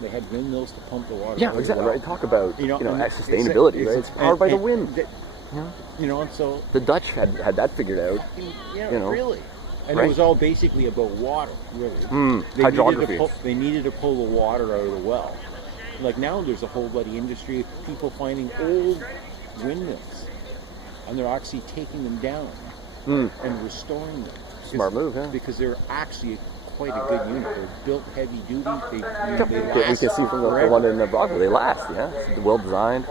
They had windmills to pump the water. Yeah, exactly. Right. Talk about and sustainability. Right? It's powered by the wind. And so the Dutch had that figured out. Really. And it was all basically about water, really. Hydrography. They needed to pull the water out of the well. Like now there's a whole bloody industry of people finding old windmills. And they're actually taking them down and restoring them. Smart move, yeah. Because they're actually quite a good unit. They're built heavy duty. They last. We can see from the one in Broadway, they last, yeah. It's well designed.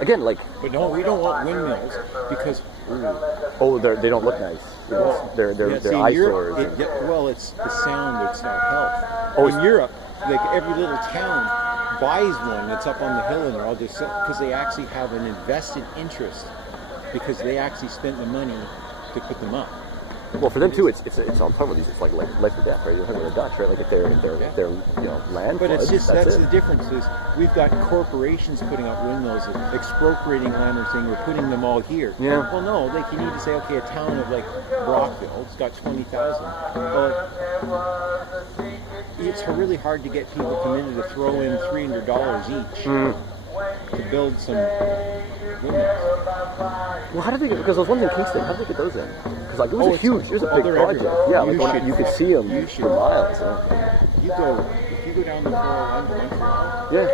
Again, But no, we don't want windmills because they don't look nice. They're eyesores. It's the sound. It's not health. In Europe, like every little town buys one that's up on the hill, and they're all just because they actually have an invested interest because they actually spent the money to put them up. Well, for them too, it's I'm talking about these. It's like life or death, right? You're talking about the Dutch, right? Like if they're land. But floods, it's just that's the difference is we've got corporations putting up windmills, expropriating land, or saying we're putting them all here. Yeah. Well, no, you need to say, okay, a town of like Brockville, it's got 20,000. Well, it's really hard to get people committed to throw in $300 each to build some windmills. Well, how did they get? Because those ones in Kingston, how did they get those in? Because it was it was a big project. Everywhere. Yeah, you could see them for miles. If you go down the 401 to Montreal. Yeah.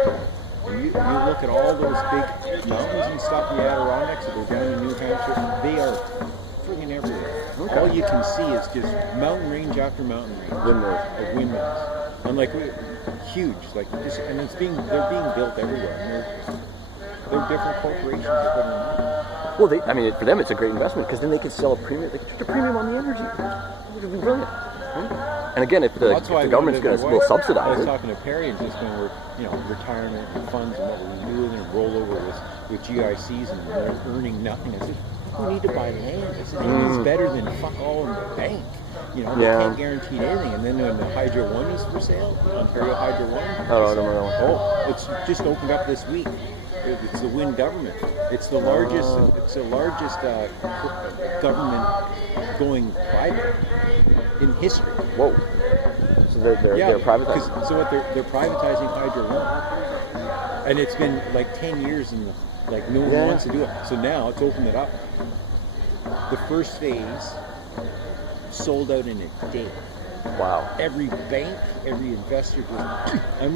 And you look at all those big mountains and stuff in the Adirondacks, or go down in New Hampshire, they are friggin' everywhere. Okay. All you can see is just mountain range after mountain range. Windmills. And huge, and they're being built everywhere. And they're different corporations that put them on. Well, for them, it's a great investment because then they can sell a premium. They can charge a premium on the energy. It would be brilliant. And again, if the government's going to subsidize it. I was talking to Perry and just when we're, retirement and funds and what we're doing and rollover with GICs and they're earning nothing. I said, we need to buy land. I said, it's better than fuck all in the bank. They can't guarantee anything. And then when the Hydro 1 is for sale, Ontario Hydro 1. I don't know. It's just opened up this week. It's the wind government. It's the largest. It's the largest government going private in history. Whoa! So they're privatizing. So what they're privatizing Hydro One, and it's been like 10 years, and no one wants to do it. So now it's opened it up. The first phase sold out in a day. Wow. Every bank, every investor goes,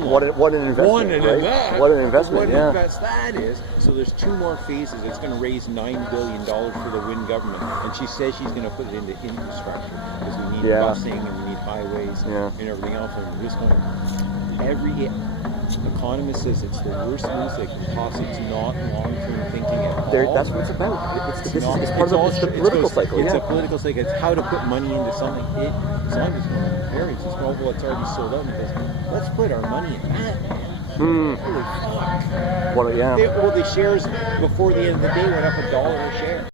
what an investment. What an investment, that is. So there's 2 more phases. It's going to raise $9 billion for the wind government. And she says she's going to put it into infrastructure because we need busing and we need highways and everything else. And we're just going, every economist says it's the worst news they can possibly. It's not long-term thinking at all. That's what it's about. It's the political cycle. It's a political cycle. It's how to put money into something. So I'm just going, Perry's just going, well, it's already sold out. And he goes, let's put our money in that. Holy fuck. The shares before the end of the day went up $1 a share.